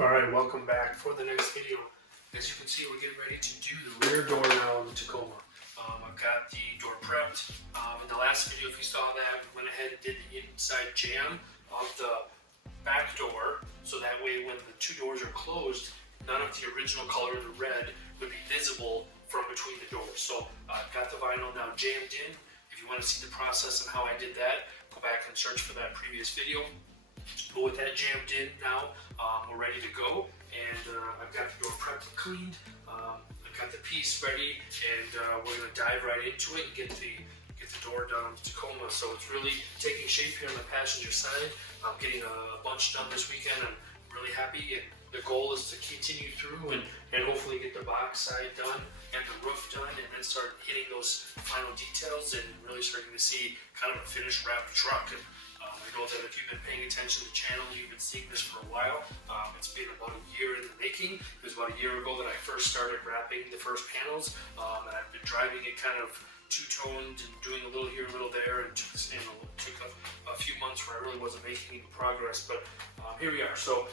Alright, welcome back for the next video. As you can see, we're getting ready to do the rear door now on the Tacoma. I've got the door prepped. In the last video, if you saw that, we went ahead and did the inside jamb of the back door, so that way when the two doors are closed, none of the original color, the red, would be visible from between the doors. So I've got the vinyl now jammed in. If you want to see the process and how I did that, go back and search for that previous video. But with that jammed in now, we're ready to go, and I've got the door prepped and cleaned. I've got the piece ready, and we're going to dive right into it and get the door done on the Tacoma. So it's really taking shape here on the passenger side. I'm getting a bunch done this weekend. I'm really happy, and the goal is to continue through and hopefully get the box side done and the roof done, and then start hitting those final details and really starting to see kind of a finished wrapped truck. And I know that if you've been paying attention to the channel, you've been seeing this for a while. It's been about a year in the making. It was about a year ago that I first started wrapping the first panels, and I've been driving it kind of two-toned and doing a little here, a little there, and took a few months where I really wasn't making any progress, but here we are. So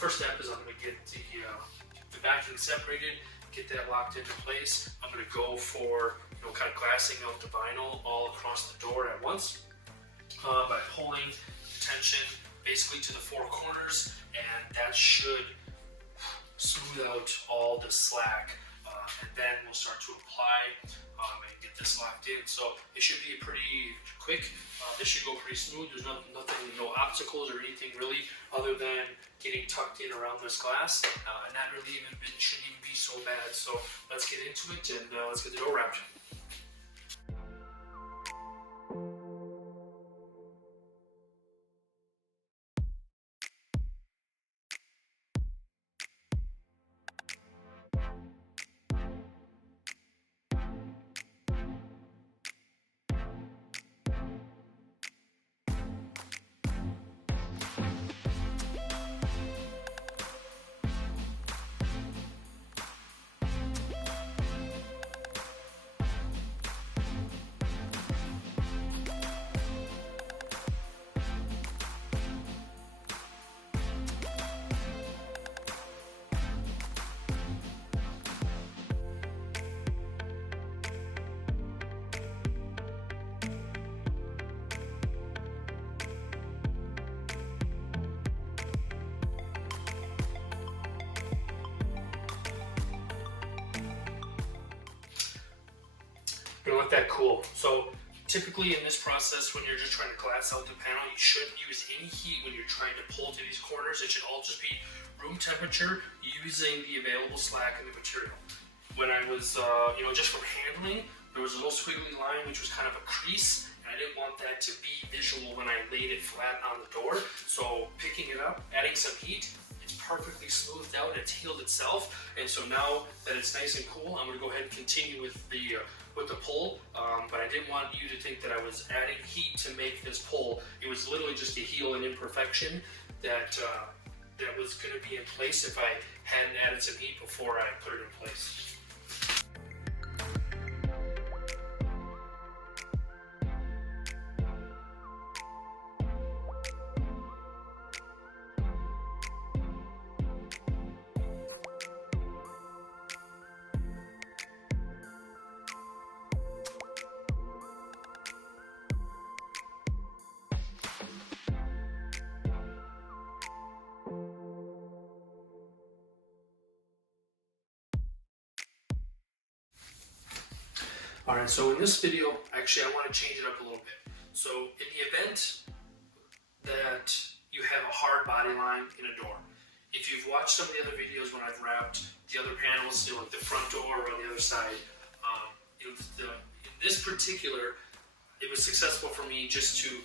first step is I'm going to get the backing separated, get that locked into place. I'm going to go for kind of glassing out the vinyl all across the door at once. By pulling the tension basically to the four corners, and that should smooth out all the slack, and then we'll start to apply and get this locked in. So it should be pretty quick. This should go pretty smooth. There's nothing, no obstacles or anything really, other than getting tucked in around this glass, and that really shouldn't even be so bad. So let's get into it, and let's get the door wrapped. Gonna let that cool. So typically in this process, when you're just trying to glass out the panel, you shouldn't use any heat when you're trying to pull to these corners. It should all just be room temperature using the available slack in the material. When I was, just from handling, there was a little squiggly line which was kind of a crease, and I didn't want that to be visual when I laid it flat on the door. So picking it up, adding some heat, it's perfectly smoothed out, it's healed itself. And so now that it's nice and cool, I'm gonna go ahead and continue with the pull, but I didn't want you to think that I was adding heat to make this pull. It was literally just a heel and imperfection that was going to be in place if I hadn't added some heat before I put it in place. Alright, so in this video, actually I want to change it up a little bit. So in the event that you have a hard body line in a door, if you've watched some of the other videos when I've wrapped the other panels, like the front door on the other side, in this particular, it was successful for me just to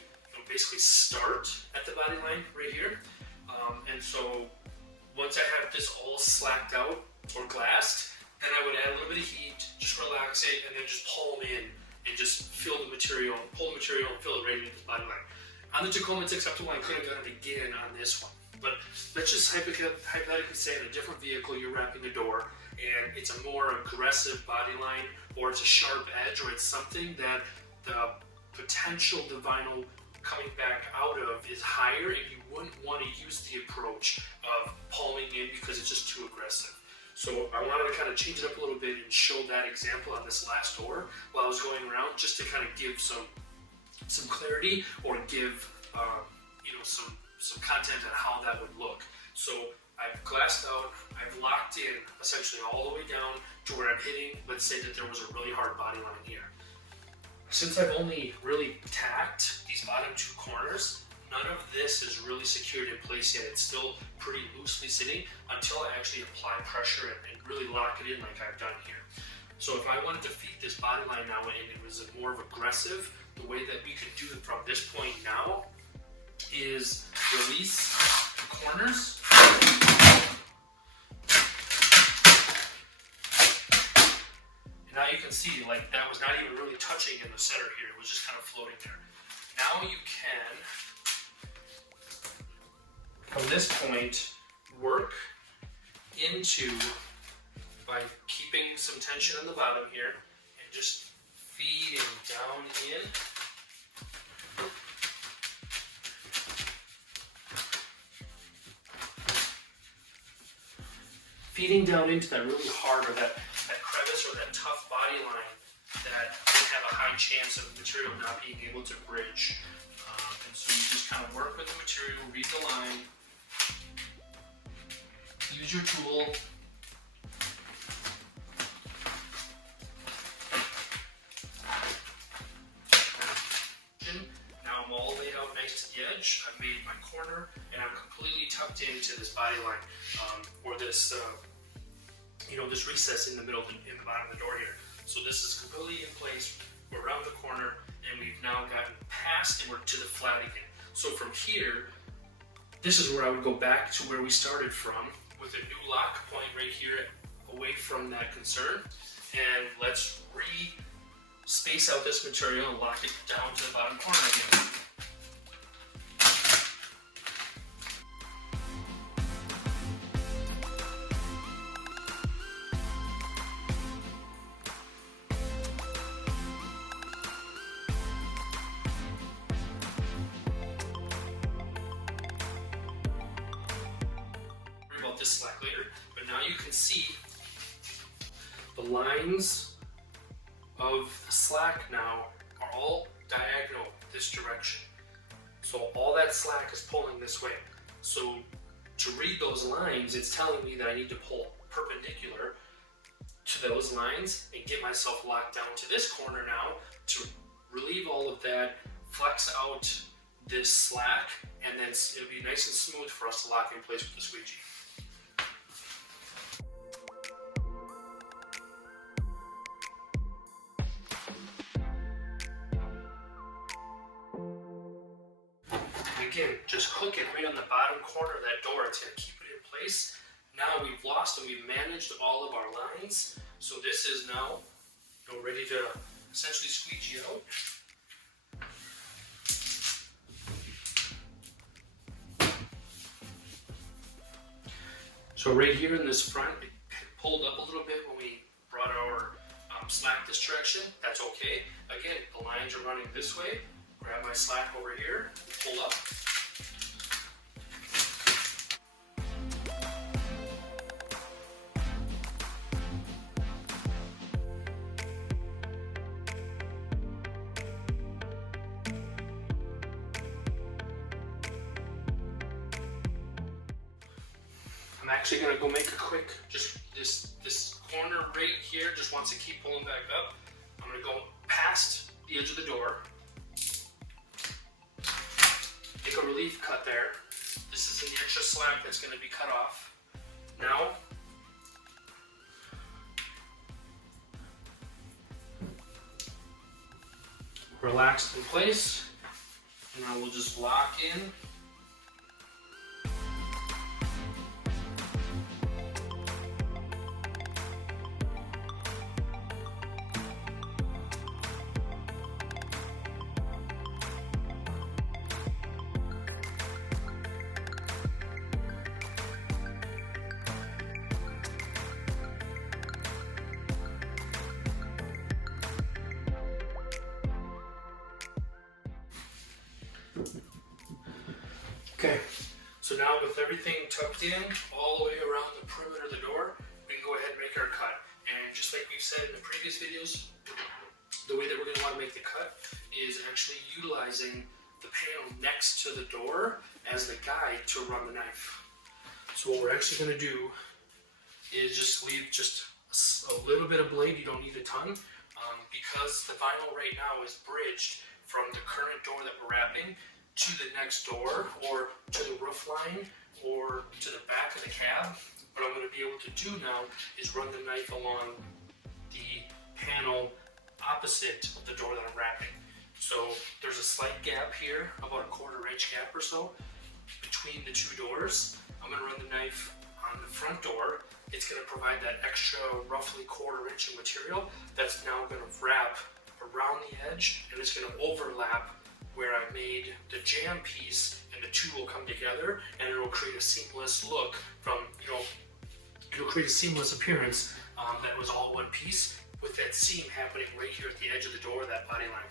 basically start at the body line right here. And so once I have this all slacked out or glassed, then I would add a little bit of heat, just relax it, and then just pull them in and just fill the material, pull the material and fill it right into the body line. On the Tacoma, it's acceptable. I could have done it again on this one. But let's just hypothetically say in a different vehicle, you're wrapping the door, and it's a more aggressive body line, or it's a sharp edge, or it's something that the potential the vinyl coming back out of is higher, and you wouldn't want to use the approach of palming in because it's just too aggressive. So I wanted to kind of change it up a little bit and show that example on this last door while I was going around, just to kind of give some clarity, or give some content on how that would look. So I've glassed out, I've locked in essentially all the way down to where I'm hitting. Let's say that there was a really hard body line here. Since I've only really tacked these bottom two corners, none of this is really secured in place yet. It's still pretty loosely sitting until I actually apply pressure and really lock it in like I've done here. So if I wanted to feed this body line now and it was more of aggressive, the way that we could do it from this point now is release the corners. And now you can see, like, that was not even really touching in the center here. It was just kind of floating there. Now you can, from this point, work into, by keeping some tension on the bottom here and just feeding down in. Feeding down into that really hard, or that crevice, or that tough body line that would have a high chance of the material not being able to bridge. And so you just kind of work with the material, read the line, use your tool. Now I'm all laid out nice to the edge. I've made my corner, and I'm completely tucked into this body line, or this, this recess in the middle, in the bottom of the door here. So this is completely in place. We're around the corner, and we've now gotten past, and we're to the flat again. So from here, this is where I would go back to where we started from, with a new lock point right here, away from that concern. And let's space out this material and lock it down to the bottom corner again. Worry about this slack later, but now you can see the lines of the slack now are all diagonal this direction. So all that slack is pulling this way. So to read those lines, it's telling me that I need to pull perpendicular to those lines and get myself locked down to this corner now to relieve all of that, flex out this slack, and then it'll be nice and smooth for us to lock in place with the squeegee. Again, just hook it right on the bottom corner of that door. It's going to keep it in place. Now we've lost and we've managed all of our lines. So this is now ready to essentially squeegee out. So right here in this front, it pulled up a little bit when we brought our slack this direction. That's okay. Again, the lines are running this way. Grab my slack over here, pull up. I'm actually going to go make a quick, just this corner right here just wants to keep pulling back up. I'm going to go past the edge of the door. Make a relief cut there. This is the extra slack that's going to be cut off. Now, relaxed in place, and now we'll just lock in. with everything tucked in all the way around the perimeter of the door, we can go ahead and make our cut. And just like we've said in the previous videos, the way that we're going to want to make the cut is actually utilizing the panel next to the door as the guide to run the knife. So what we're actually going to do is just leave just a little bit of blade. You don't need a ton, because the vinyl right now is bridged from the current door that we're wrapping to the next door, or to the roof line, or to the back of the cab. What I'm going to be able to do now is run the knife along the panel opposite of the door that I'm wrapping. So there's a slight gap here, about a 1/4 inch gap or so, between the two doors. I'm going to run the knife on the front door. It's going to provide that extra roughly 1/4 inch of material that's now going to wrap around the edge, and it's going to overlap where I made the jam piece, and the two will come together, and it will create a seamless look from, it'll create a seamless appearance that was all one piece, with that seam happening right here at the edge of the door, that body line.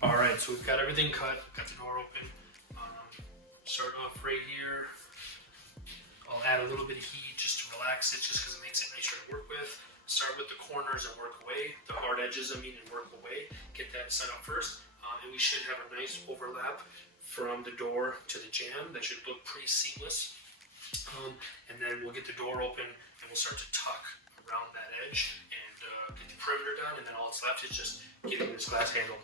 Alright, so we've got everything cut, got the door open. Start off right here. I'll add a little bit of heat just to relax it, just because it makes it nicer to work with. Start with the corners and work away, the hard edges and work away. Get that set up first, and we should have a nice overlap from the door to the jam. That should look pretty seamless. And then we'll get the door open and we'll start to tuck around that edge and get the perimeter done, and then all that's left is just getting this glass handle.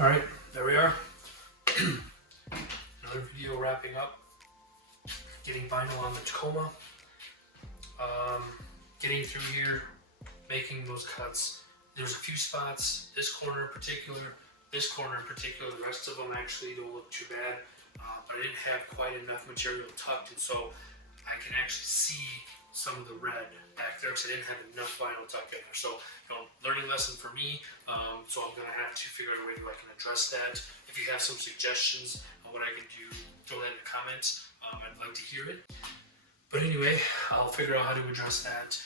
All right, there we are. Another video wrapping up. Getting vinyl on the Tacoma. Getting through here, making those cuts. There's a few spots, this corner in particular, the rest of them actually don't look too bad, but I didn't have quite enough material tucked, and so I can actually see some of the red back there because I didn't have enough vinyl tucked in there. So, learning lesson for me, so I'm going to have to figure out a way I can address that. If you have some suggestions on what I can do, throw that in the comments. I'd like to hear it. But anyway, I'll figure out how to address that.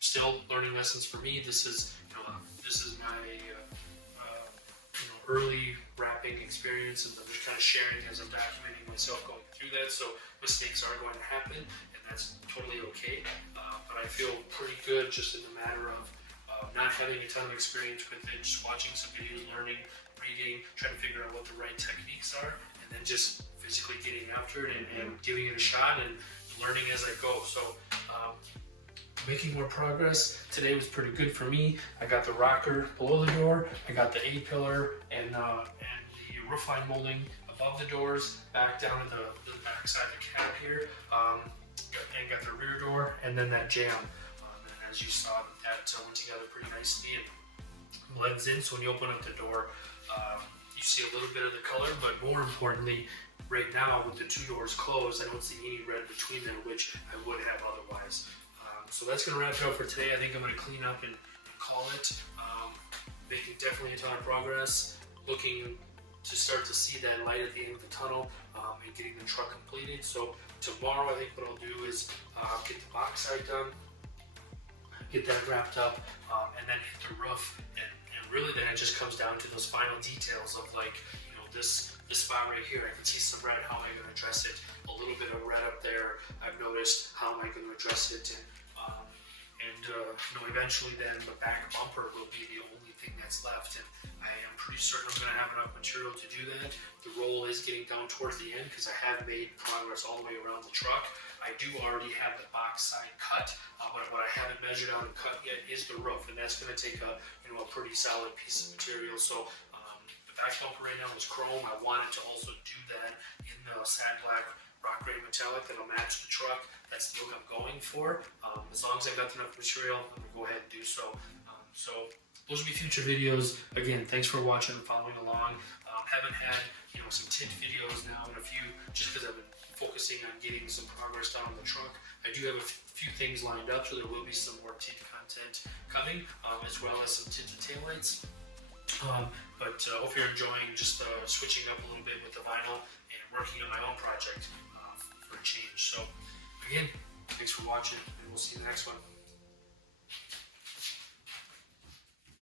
Still learning lessons for me. This is my early wrapping experience, and I'm just kind of sharing as I'm documenting myself going through that. So mistakes are going to happen, and that's totally okay. But I feel pretty good just in the matter of not having a ton of experience with it, just watching some videos, learning, reading, trying to figure out what the right techniques are, and then just physically getting after it and giving it a shot and learning as I go. So making more progress. Today was pretty good for me. I got the rocker below the door, I got the A-pillar and the roofline molding above the doors, back down to the back side of the cab here, and got the rear door, and then that jamb. And as you saw, that went together pretty nicely and blends in, so when you open up the door, you see a little bit of the color, but more importantly, right now with the two doors closed, I don't see any red between them, which I would have otherwise. So that's going to wrap it up for today. I think I'm going to clean up and call it. Making definitely a ton of progress. Looking to start to see that light at the end of the tunnel and getting the truck completed. So tomorrow I think what I'll do is get the box side done, get that wrapped up, and then hit the roof. And really then it just comes down to those final details of this spot right here. I can see some red. How am I going to address it? A little bit of red up there. I've noticed. How am I going to address it? And eventually then the back bumper will be the only thing that's left. And I am pretty certain I'm going to have enough material to do that. The roll is getting down towards the end because I have made progress all the way around the truck. I do already have the box side cut, but what I haven't measured out and cut yet is the roof, and that's going to take a pretty solid piece of material. So the back bumper right now is chrome. I wanted to also do that in the satin black rock gray metallic that'll match the truck. That's the look I'm going for. As long as I've got enough material, I'm gonna go ahead and do so. So those will be future videos. Again, thanks for watching and following along. Haven't had some tint videos now in a few, just because I've been focusing on getting some progress done on the truck. I do have a few things lined up, so there will be some more tint content coming, as well as some tinted taillights. But hope you're enjoying just switching up a little bit with the vinyl and working on my own project for a change. So again, thanks for watching, and we'll see you in the next one.